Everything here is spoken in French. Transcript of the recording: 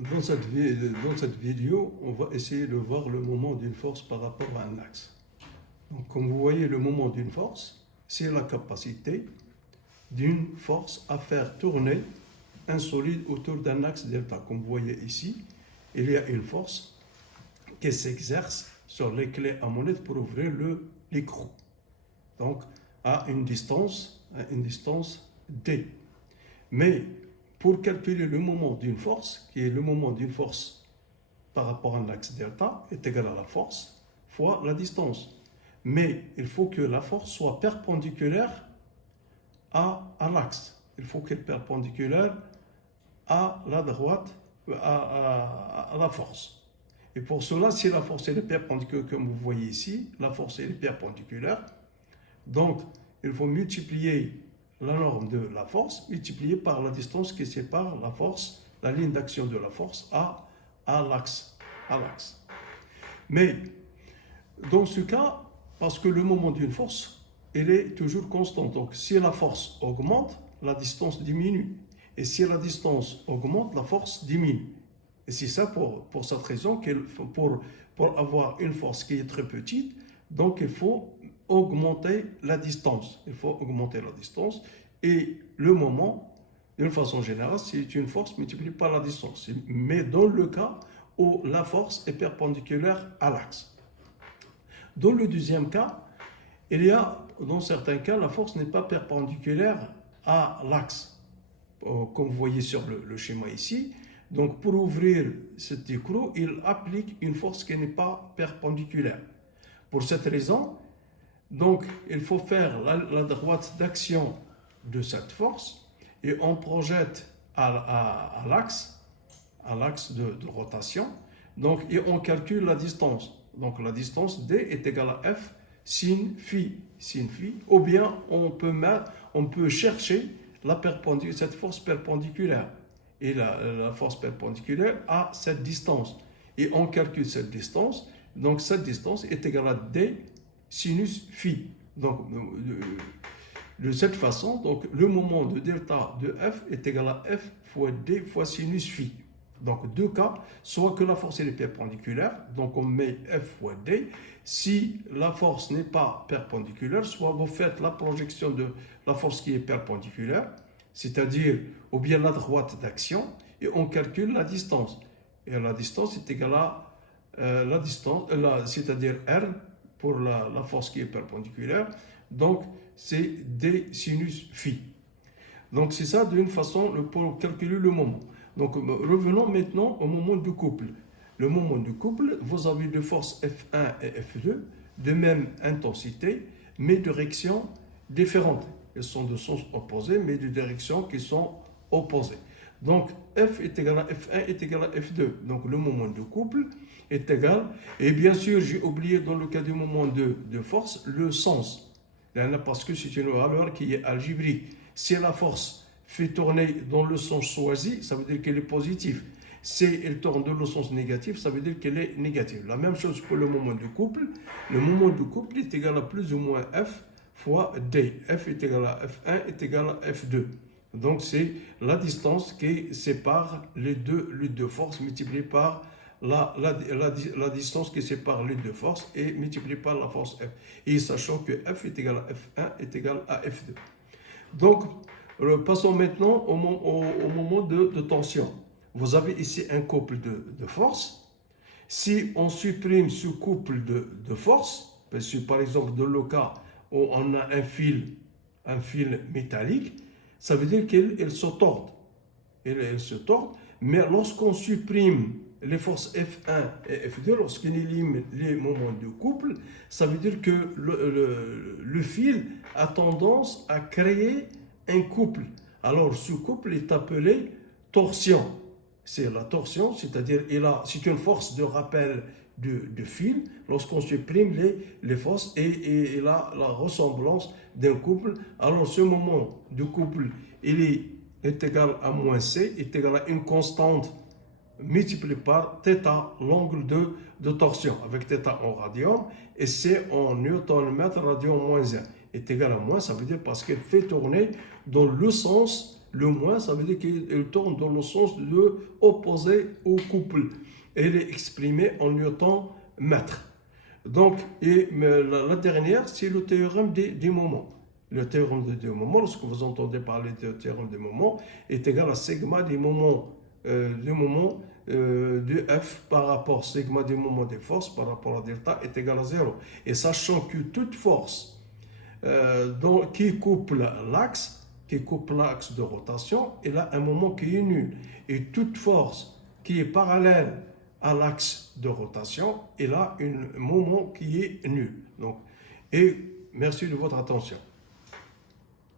Dans cette vidéo, on va essayer de voir le moment d'une force par rapport à un axe. Donc, comme vous voyez, le moment d'une force, c'est la capacité d'une force à faire tourner un solide autour d'un axe delta. Comme vous voyez ici, il y a une force qui s'exerce sur les clés à molette pour ouvrir l'écrou. Donc, à une distance D. Mais pour calculer le moment d'une force, qui est le moment d'une force par rapport à un axe delta, est égal à la force fois la distance. Mais il faut que la force soit perpendiculaire à l'axe. Il faut qu'elle soit perpendiculaire à la droite, à la force. Et pour cela, si la force est perpendiculaire, comme vous voyez ici, la force est perpendiculaire, donc il faut multiplier la norme de la force multipliée par la distance qui sépare la force, la ligne d'action de la force à l'axe. Mais dans ce cas, parce que le moment d'une force, elle est toujours constante. Donc si la force augmente, la distance diminue. Et si la distance augmente, la force diminue. Et c'est ça pour cette raison pour avoir une force qui est très petite, donc il faut augmenter la distance. Il faut augmenter la distance et le moment, d'une façon générale, c'est une force multipliée par la distance. Mais dans le cas où la force est perpendiculaire à l'axe. Dans le deuxième cas, dans certains cas, la force n'est pas perpendiculaire à l'axe. Comme vous voyez sur le schéma ici. Donc pour ouvrir cet écrou, il applique une force qui n'est pas perpendiculaire. Pour cette raison, donc il faut faire la droite d'action de cette force et on projette à l'axe de rotation. Donc et on calcule la distance. Donc la distance D est égale à F sin phi, ou bien on peut chercher cette force perpendiculaire. Et la force perpendiculaire à cette distance. Et on calcule cette distance. Donc cette distance est égale à D sinus phi. Donc de cette façon, donc, le moment de delta de F est égal à F fois D fois sinus phi. Donc deux cas, soit que la force est perpendiculaire, donc on met F fois D. Si la force n'est pas perpendiculaire, soit vous faites la projection de la force qui est perpendiculaire, c'est-à-dire ou bien la droite d'action, et on calcule la distance. Et la distance est égale à la distance, c'est-à-dire R pour la force qui est perpendiculaire, donc c'est D sinus phi. Donc c'est ça d'une façon pour calculer le moment. Donc revenons maintenant au moment du couple. Le moment du couple, vous avez deux forces F1 et F2 de même intensité, mais de directions différentes. Elles sont de sens opposés, mais de directions qui sont opposées. Donc F est égal à F1 est égal à F2. Donc le moment de couple est égal. Et bien sûr, j'ai oublié dans le cas du moment de force, le sens. Parce que c'est une valeur qui est algébrique. Si la force fait tourner dans le sens choisi, ça veut dire qu'elle est positive. Si elle tourne dans le sens négatif, ça veut dire qu'elle est négative. La même chose pour le moment de couple. Le moment de couple est égal à plus ou moins F fois D. F est égal à F1 est égal à F2. Donc c'est la distance qui sépare les deux forces multipliée par la distance qui sépare les deux forces et multipliée par la force F. Et sachant que F est égal à F1 est égal à F2. Donc passons maintenant au moment de tension. Vous avez ici un couple de forces. Si on supprime ce couple de forces, parce que par exemple dans le cas où on a un fil métallique, ça veut dire qu'elle se tord. Elle se tord, mais lorsqu'on supprime les forces F1 et F2, lorsqu'on élimine les moments de couple, ça veut dire que le fil a tendance à créer un couple. Alors ce couple est appelé torsion. C'est la torsion, c'est-à-dire c'est une force de rappel de fil lorsqu'on supprime les forces et la ressemblance d'un couple. Alors ce moment de couple il est égal à moins C, est égal à une constante multipliée par θ, l'angle de torsion, avec θ en radian et C en newton-mètre radian moins 1 est égal à moins, ça veut dire parce qu'elle fait tourner dans le sens Le moins, ça veut dire qu'il tourne dans le sens de opposé au couple. Et il est exprimé en newton mètre. Donc, mais la dernière, c'est le théorème des moments. Le théorème des moments, lorsque vous entendez parler du théorème des moments, est égal à sigma des moments de F par rapport sigma des moments des forces par rapport à delta est égal à 0. Et sachant que toute force qui coupe l'axe de rotation, il a un moment qui est nul. Et toute force qui est parallèle à l'axe de rotation, il a un moment qui est nul. Donc, et merci de votre attention.